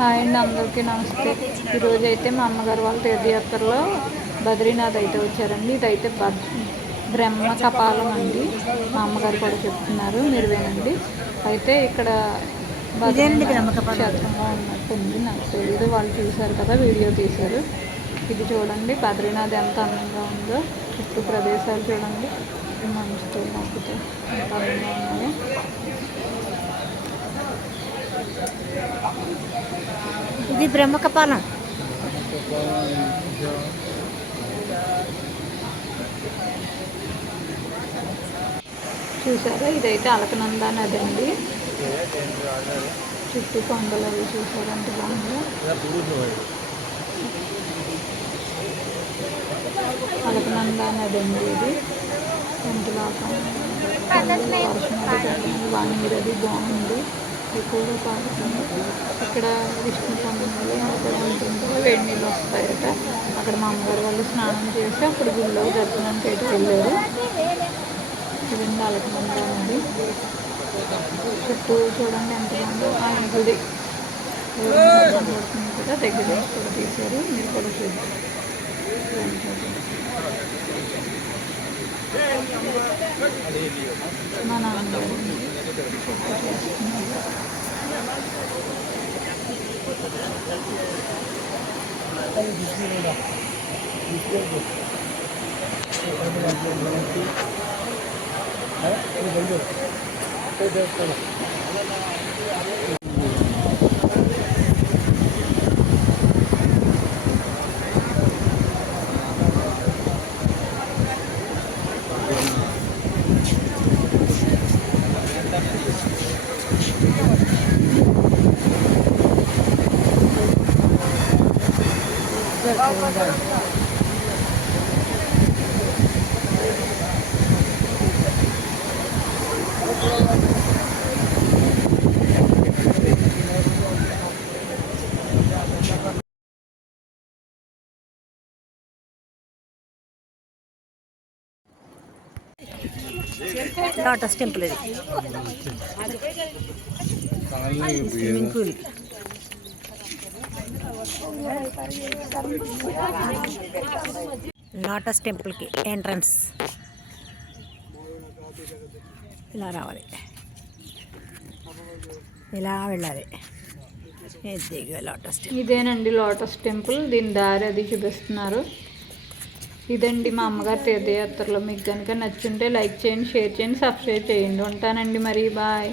Hi అండి అందరికీ నమస్తే. ఈరోజు అయితే మా అమ్మగారు వాళ్ళ తీర్థయాత్రలో బద్రీనాథ్ అయితే వచ్చారండి. ఇదైతే బ్రహ్మ కపాలం అండి. మా అమ్మగారు కూడా చెప్తున్నారు మీరు వినండి. అయితే ఇక్కడ? క్షేత్రంగా ఉన్నట్టుంది. నాకు తెలియదు వాళ్ళు చూశారు కదా వీడియో తీశారు. ఇది చూడండి బద్రీనాథ్ ఎంత అందంగా ఉందో. చుట్టూ ప్రదేశాలు చూడండి. మంచుతో మబ్బుతో ఎంత అందంగా ఇది బ్రహ్మకపాలం చూసారా? ఇదైతే అలకనంద నది అండి. చుట్టూ కొండలు అవి చూసారా ఎంత బాగుందో. అలకనంద నది అండి ఇది. ఎంత బాగా వర్షం బాగా నీరు అది బాగుంది. ఎక్కువగా పాడుతుంది ఇక్కడ విష్ణు సంబంధాలు అక్కడ ఉంటుంది. వేడి నీళ్ళు వస్తాయట. అక్కడ మా అమ్మగారు వాళ్ళు స్నానం చేసి అప్పుడు గుళ్ళో దర్శనానికి అయితే వెళ్ళారు. ఇదండి అలకనంద ఉంది చుట్టూ చూడండి ఎంత ఉందో ఆయన గుడి ఎవరైనా కనబడుతుంది కదా దగ్గర కూడా తీశారు. మీరు కూడా చూడండి. 빨리 미스입니다. 미스라고. 얼마 안 되는 거지? 아, 이거 먼저. 또 됐어. టెంపుల్ ఇది స్విమ్మింగ్ పూల్ లోటస్ టెంపుల్కి ఎంట్రన్స్. ఇలా రావాలి. ఇలా వెళ్ళాలి. లోటస్ ఇదేనండి లోటస్ టెంపుల్. దీని దారి అది చూపిస్తున్నారు. ఇదండి మా అమ్మగారి తీర్థయాత్రలో. మీకు కనుక నచ్చుంటే లైక్ చేయండి షేర్ చేయండి సబ్స్క్రైబ్ చేయండి. ఉంటానండి మరి. బాయ్.